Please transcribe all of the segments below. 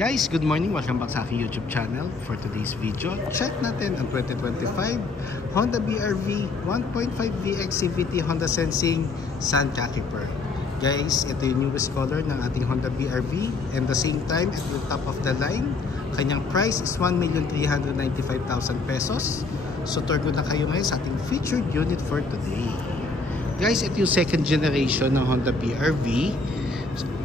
Guys, good morning. Welcome back sa aking YouTube channel. For today's video, check natin ang 2025 Honda BR-V 1.5 VX CVT Honda Sensing Sun Khaki Pearl. Guys, ito yung newest color ng ating Honda BR-V, and the same time, at the top of the line, kanyang price is 1,395,000 pesos. So turgo na kayo ngayon sa ating featured unit for today. Guys, ito yung second generation ng Honda BR-V.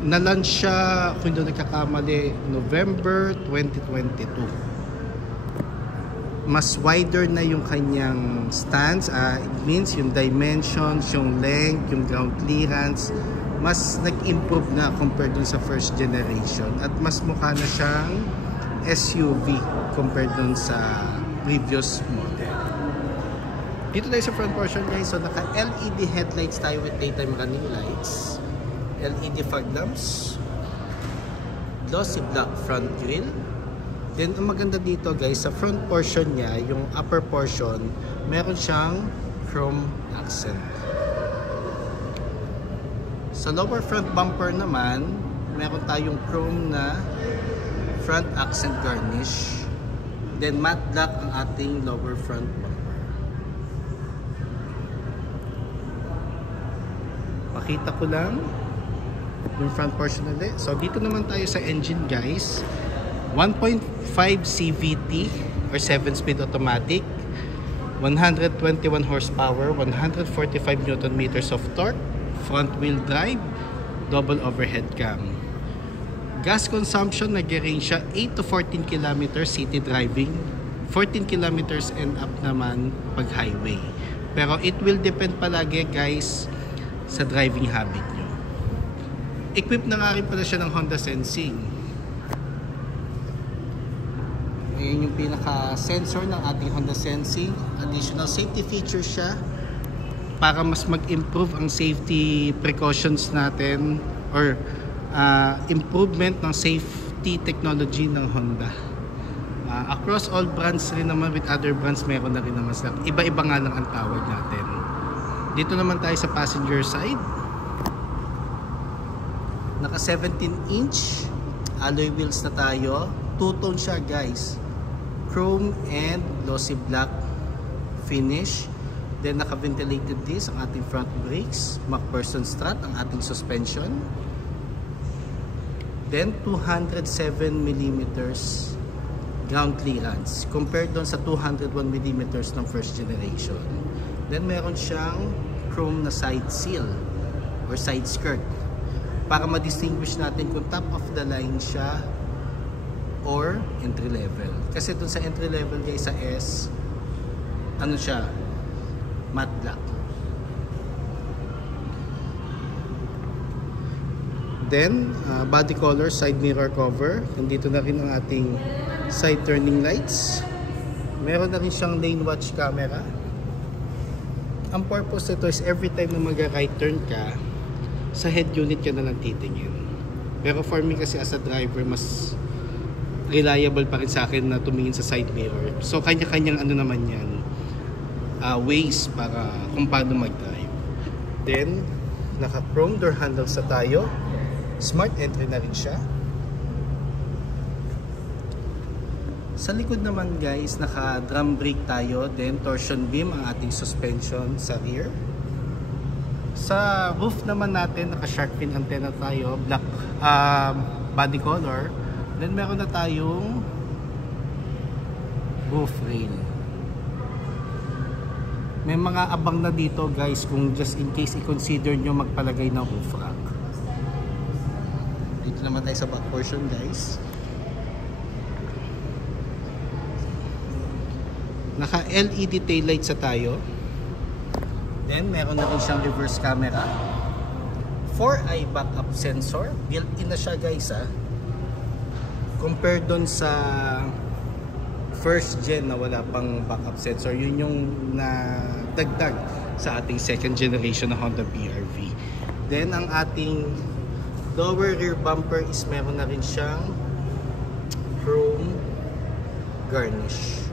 Na-launch siya, kung hindi nagkakamali, November 2022. Mas wider na yung kanyang stance. It means yung dimensions, yung length, yung ground clearance, mas nag-improve na compared dun sa first generation. At mas mukha na siyang SUV compared dun sa previous model. Dito tayo sa front portion, guys. So naka-LED headlights tayo with daytime running lights. LED fog lamps, glossy black front grille. Then ang maganda dito, guys, sa front portion niya, yung upper portion, meron siyang chrome accent. Sa lower front bumper naman, meron tayong chrome na front accent garnish. Then matte black ang ating lower front bumper. Pakita ko lang yung front portion ulit. So dito naman tayo sa engine, guys. 1.5 CVT or 7-speed automatic, 121 horsepower, 145 Newton meters of torque, front wheel drive, double overhead cam. Gas consumption, nag-range siya 8 to 14 kilometers city driving, 14 kilometers and up naman pag highway. Pero it will depend palagi, guys, sa driving habit nyo. Equipped na nga rin pala siya ng Honda Sensing. Ayan yung pinaka-sensor ng ating Honda Sensing. Additional safety feature siya para mas mag-improve ang safety precautions natin or improvement ng safety technology ng Honda. Across all brands rin naman, with other brands meron na rin naman sila. Iba-iba nga lang ang tawag natin. Dito naman tayo sa passenger side. Naka 17-inch alloy wheels na tayo. Two-tone siya, guys. Chrome and glossy black finish. Then naka-ventilated disc ang ating front brakes. MacPherson strut ang ating suspension. Then 207mm ground clearance compared doon sa 201mm ng first generation. Then meron siyang chrome na side seal or side skirt para ma-distinguish natin kung top of the line siya or entry level. Kasi dun sa entry level, guys, sa S, ano siya, matte black. Then body color, side mirror cover. Nandito na rin ang ating side turning lights. Meron na rin siyang lane watch camera. Ang purpose nito is every time na mag-right turn ka, sa head unit ka na lang titingin. Pero for me kasi as a driver, mas reliable pa rin sa akin na tumingin sa side mirror. So kanya-kanyang ano naman yan, ways para kung paano mag-drive. Then naka chrome door handles na tayo. Smart entry na rin siya. Sa likod naman, guys, naka drum brake tayo. Then torsion beam ang ating suspension sa rear. Sa roof naman natin, naka shark fin antenna tayo, black body color. Then meron na tayong roof rail. May mga abang na dito, guys, kung just in case i-consider nyo magpalagay ng roof rack. Dito naman tayo sa back portion, guys. Naka LED taillights sa tayo. Then meron na rin siyang reverse camera, 4-eye backup sensor, built-in na siya, guys, compared doon sa first gen na wala pang backup sensor. Yun yung nadagdag sa ating second generation na Honda BR-V. Then ang ating lower rear bumper is meron na rin siyang chrome garnish.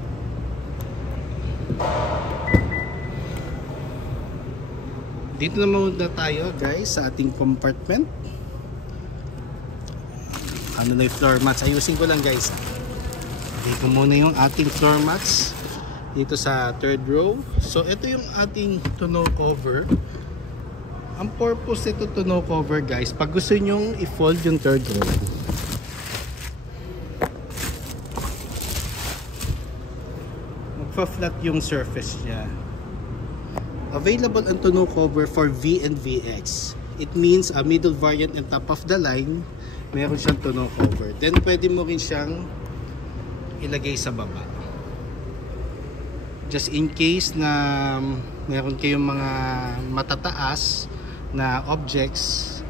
Dito naman na tayo, guys, sa ating compartment. ano na yung floor mats. Ayusin ko lang guys. Dito muna yung ating floor mats dito sa third row. So ito yung ating tonneau cover. Ang purpose nito tonneau cover guys, pag gusto nyong i-fold yung third row, magpa-flat yung surface niya. Available ang tonneau cover for V and VX. It means a middle variant and top of the line, meron siyang tonneau cover. Then pwede mo rin siyang ilagay sa baba. Just in case na meron kayong mga matataas na objects,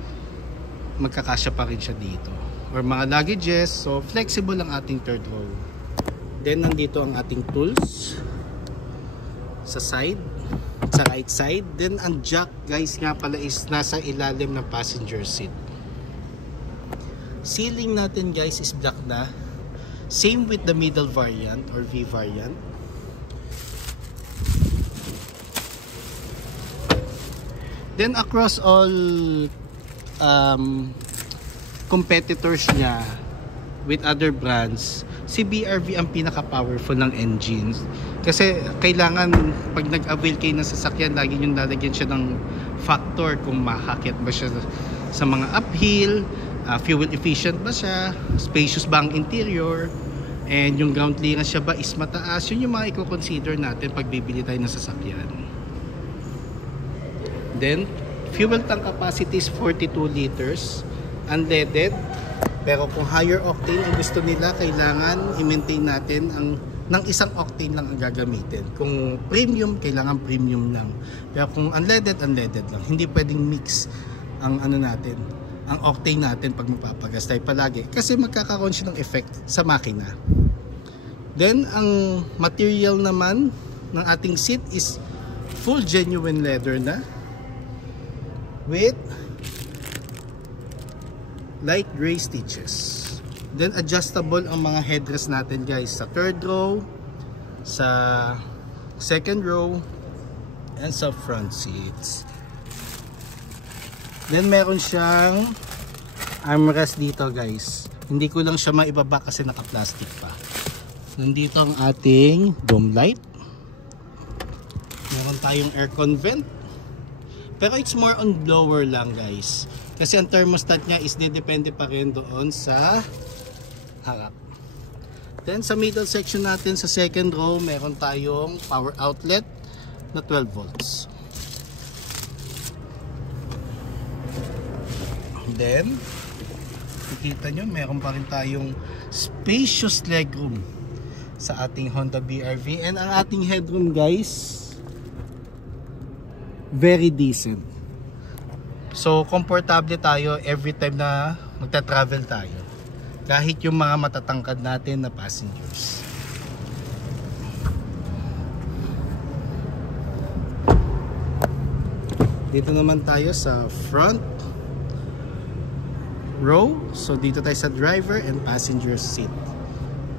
magkakasya pa rin siya dito. Or mga luggages, so flexible ang ating third row. Then nandito ang ating tools sa side, sa right side. Then ang jack guys nga pala is nasa ilalim ng passenger seat. Ceiling natin guys is black na. Same with the middle variant or V variant. Then across all competitors niya with other brands, si BRV ang pinaka-powerful ng engines. Kasi kailangan pag nag-avail kayo ng sasakyan, lagi yung lalagyan siya ng factor kung makakit ba siya sa mga uphill, fuel efficient ba siya, spacious ba ang interior, and yung ground clearance siya ba is mataas. Yun yung mga i-consider natin pag bibili tayo ng sasakyan. Then fuel tank capacity is 42 liters, unleaded. Pero kung higher octane ang gusto nila, kailangan i-maintain natin ng isang octane lang ang gagamitin. Kung premium, kailangan premium lang. Pero kung unleaded, unleaded lang. Hindi pwedeng mix ang ano natin, ang octane natin pag magpapagas tayo palagi. Kasi magkakaroon siya ng effect sa makina. Then, ang material naman ng ating seat is full genuine leather na, with light gray stitches. Then adjustable ang mga headrest natin guys sa third row, sa second row, and sa front seats. Then meron siyang armrest dito guys. Hindi ko lang siya maibaba kasi naka-plastic pa. Nandito ang ating dome light. Meron tayong aircon vent. Pero it's more on blower lang guys. Kasi ang thermostat niya is depende pa rin doon sa harap. Then sa middle section natin sa second row, meron tayong power outlet na 12 volts. Then, nakikita nyo, meron pa rin tayong spacious legroom sa ating Honda BRV. And ang ating headroom guys, very decent. So komportable tayo every time na magta-travel tayo, kahit yung mga matatangkad natin na passengers. Dito naman tayo sa front row. So dito tayo sa driver and passenger seat.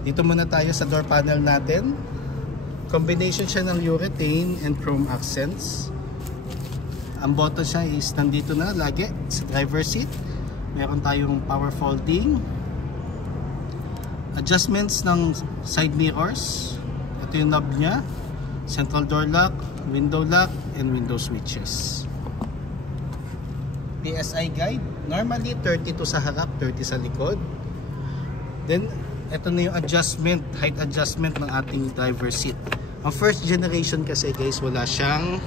Dito muna tayo sa door panel natin. Combination siya ng urethane and chrome accents. Ang button siya is nandito na lagi sa driver seat. Meron tayong power folding, adjustments ng side mirrors. Ito yung knob niya, central door lock, and window switches. PSI guide, normally 32 sa harap, 30 sa likod. Then ito na yung adjustment, height adjustment ng ating driver seat. Ang first generation kasi guys, wala siyang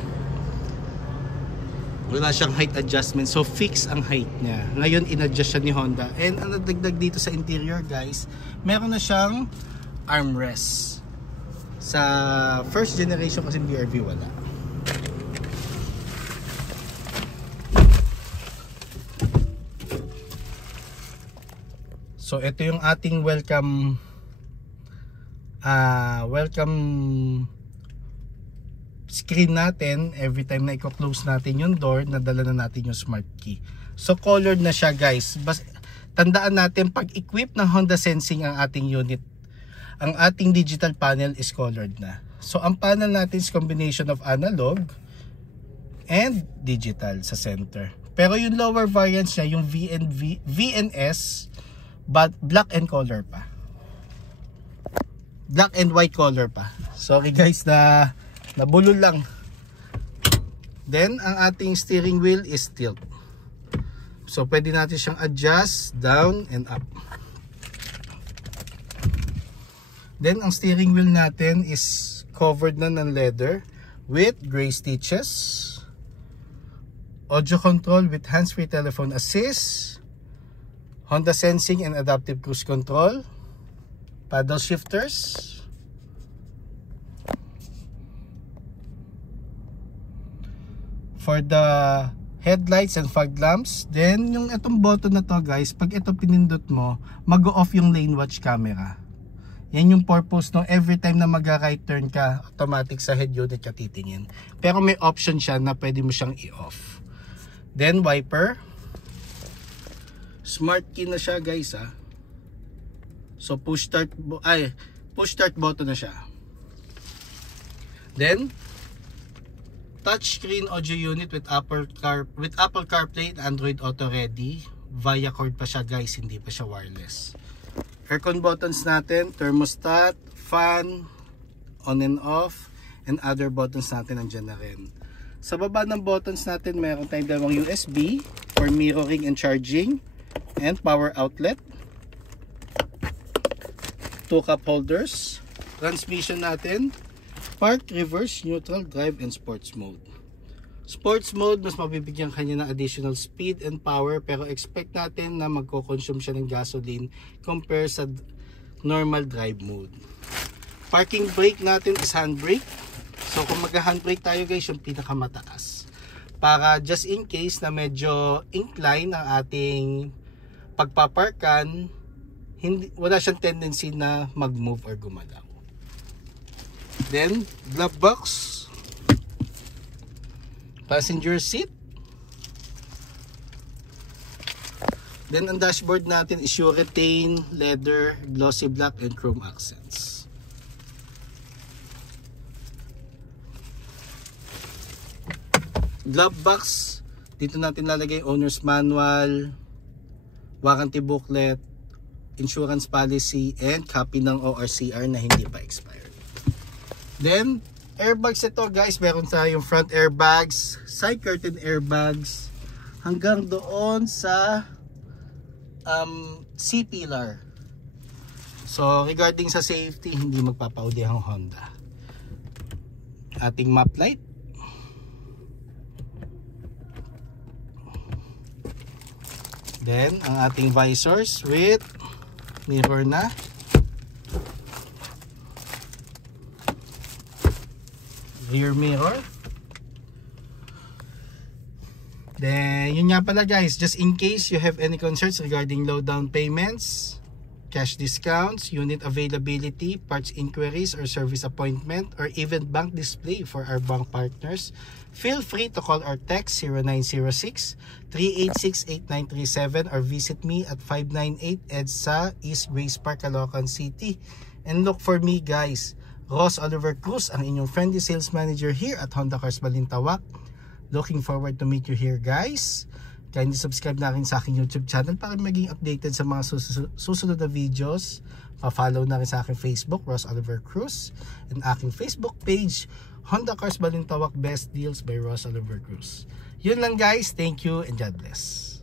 height adjustment, so fix ang height niya. Ngayon in-adjust siya ni Honda. And ang nadagdag dito sa interior guys, meron na siyang armrest. Sa first generation kasi BRV wala. So ito yung ating welcome screen natin. Every time na i-close natin yung door, nadala na natin yung smart key. So colored na siya guys. Tandaan natin, pag equip ng Honda Sensing ang ating unit, ang ating digital panel is colored na. So ang panel natin is combination of analog and digital sa center. Pero yung lower variants niya, yung VNS, but black and color pa. Black and white color pa. Sorry guys na nabulol lang. Then ang ating steering wheel is tilt. So pwede natin siyang adjust down and up. Then ang steering wheel natin is covered na ng leather with gray stitches. Audio control with hands-free telephone assist. Honda sensing and adaptive cruise control. Paddle shifters. For the headlights and fog lamps. Then yung itong button na to guys, pag ito pinindot mo, mag-off yung lane watch camera. Yan yung purpose no, every time na mag-right turn ka, automatic sa head unit ka titingin. Pero may option siya na pwede mo siyang i-off. Then wiper. Smart key na siya guys ha. So push start button na siya. Then touchscreen audio unit with Apple CarPlay and Android Auto Ready. Via cord pa siya guys, hindi pa siya wireless. Aircon buttons natin, thermostat, fan, on and off, and other buttons natin nandiyan na rin. Sa baba ng buttons natin, mayroon tayong dalawang USB for mirroring and charging, and power outlet. 2 cup holders. Transmission natin, park, reverse, neutral, drive, and sports mode. Sports mode, mas mabibigyan kanya ng additional speed and power, pero expect natin na magko-consume siya ng gasoline compare sa normal drive mode. Parking brake natin is handbrake. So kung mag-handbrake tayo guys, yung pinakamataas. Para just in case na medyo incline ang ating pagpaparkan, wala siyang tendency na mag-move or gumalaw. Then, glove box. Passenger seat. Then ang dashboard natin is urethane, leather, glossy black, and chrome accents. Glove box, dito natin lalagay owner's manual, warranty booklet, insurance policy, and copy ng ORCR na hindi pa expired. Then, airbags ito guys, meron tayong front airbags, side curtain airbags, hanggang doon sa C-pillar. So, regarding sa safety, hindi magpapaudi ang Honda. Ating map light. Then, ang ating visors with mirror na. Rear mirror. Then, yun nga pala guys, just in case you have any concerns regarding low down payments, cash discounts, unit availability, parts inquiries or service appointment, or even bank display for our bank partners, feel free to call or text 0906-386-8937 or visit me at 598 EDSA East Grace Park, Caloocan City. And look for me guys, Ross Oliver Cruz, ang inyong friendly sales manager here at Honda Cars Balintawak. Looking forward to meet you here guys. Kindly subscribe na rin sa aking YouTube channel para maging updated sa mga susunod na videos. Pa-follow na rin sa aking Facebook, Ross Oliver Cruz, and aking Facebook page, Honda Cars Balintawak Best Deals by Ross Oliver Cruz. Yun lang guys, thank you and God bless.